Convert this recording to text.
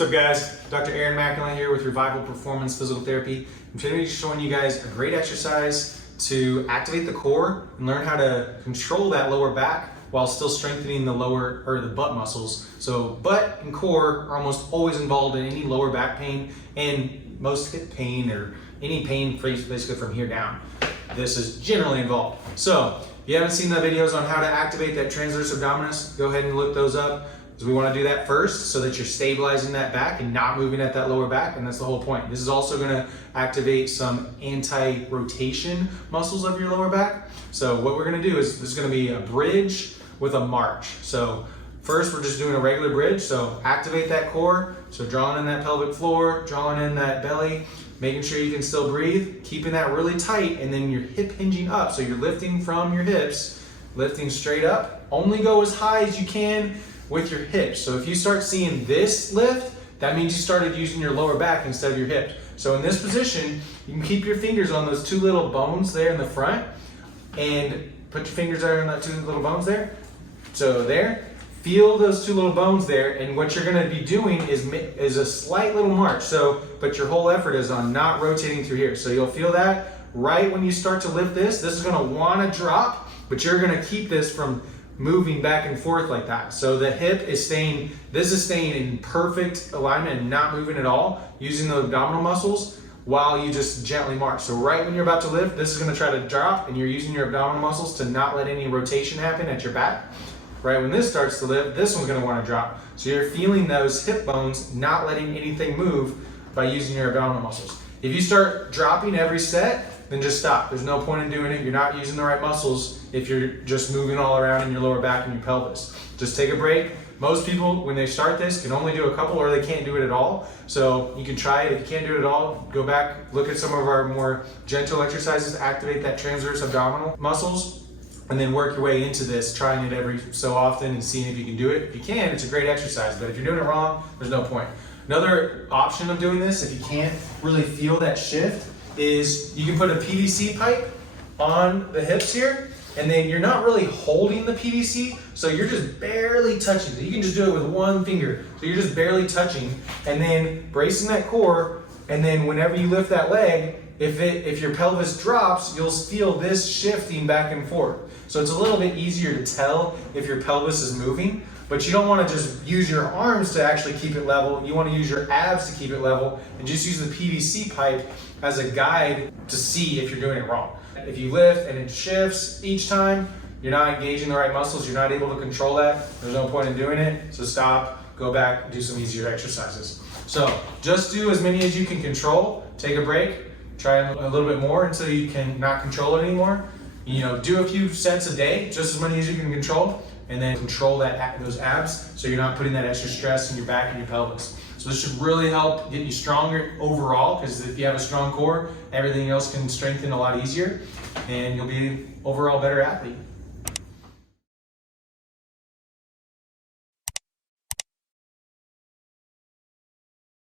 What's up guys, Dr. Aaron Macklin here with Revival Performance Physical Therapy. I'm today showing you guys a great exercise to activate the core and learn how to control that lower back while still strengthening the lower or the butt muscles. So butt and core are almost always involved in any lower back pain and most hip pain or any pain basically from here down. This is generally involved. So if you haven't seen the videos on how to activate that transverse abdominis, go ahead and look those up. We want to do that first so that you're stabilizing that back and not moving at that lower back, and that's the whole point. This is also going to activate some anti-rotation muscles of your lower back. So what we're going to do is this is going to be a bridge with a march. So first we're just doing a regular bridge, so activate that core, so drawing in that pelvic floor, drawing in that belly, making sure you can still breathe, keeping that really tight, and then you're hip hinging up, so you're lifting from your hips, lifting straight up. Only go as high as you can with your hips. So if you start seeing this lift, that means you started using your lower back instead of your hips. So in this position, you can keep your fingers on those two little bones there in the front and put your fingers there on that two little bones there. So there, feel those two little bones there, and what you're gonna be doing is a slight little march. So, but your whole effort is on not rotating through here. So you'll feel that right when you start to lift this. This is gonna wanna drop, but you're gonna keep this from moving back and forth like that. So the hip is staying, this is staying in perfect alignment and not moving at all, using the abdominal muscles while you just gently march. So right when you're about to lift, this is gonna try to drop and you're using your abdominal muscles to not let any rotation happen at your back. Right when this starts to lift, this one's gonna wanna drop. So you're feeling those hip bones not letting anything move by using your abdominal muscles. If you start dropping every set, then just stop. There's no point in doing it. You're not using the right muscles if you're just moving all around in your lower back and your pelvis. Just take a break. Most people, when they start this, can only do a couple or they can't do it at all. So you can try it. If you can't do it at all, go back, look at some of our more gentle exercises, activate that transverse abdominal muscles, and then work your way into this, trying it every so often and seeing if you can do it. If you can, it's a great exercise, but if you're doing it wrong, there's no point. Another option of doing this, if you can't really feel that shift, is you can put a PVC pipe on the hips here, and then you're not really holding the PVC, so you're just barely touching. So you can just do it with one finger. So you're just barely touching, and then bracing that core, and then whenever you lift that leg, if your pelvis drops, you'll feel this shifting back and forth. So it's a little bit easier to tell if your pelvis is moving, but you don't want to just use your arms to actually keep it level. You want to use your abs to keep it level, and just use the PVC pipe as a guide to see if you're doing it wrong. If you lift and it shifts each time, you're not engaging the right muscles, you're not able to control that, there's no point in doing it, so stop, go back, do some easier exercises. So just do as many as you can control, take a break, try a little bit more until you can not control it anymore. You know, do a few sets a day, just as many as you can control, and then control those abs so you're not putting that extra stress in your back and your pelvis. So this should really help get you stronger overall, because if you have a strong core, everything else can strengthen a lot easier, and you'll be overall better athlete.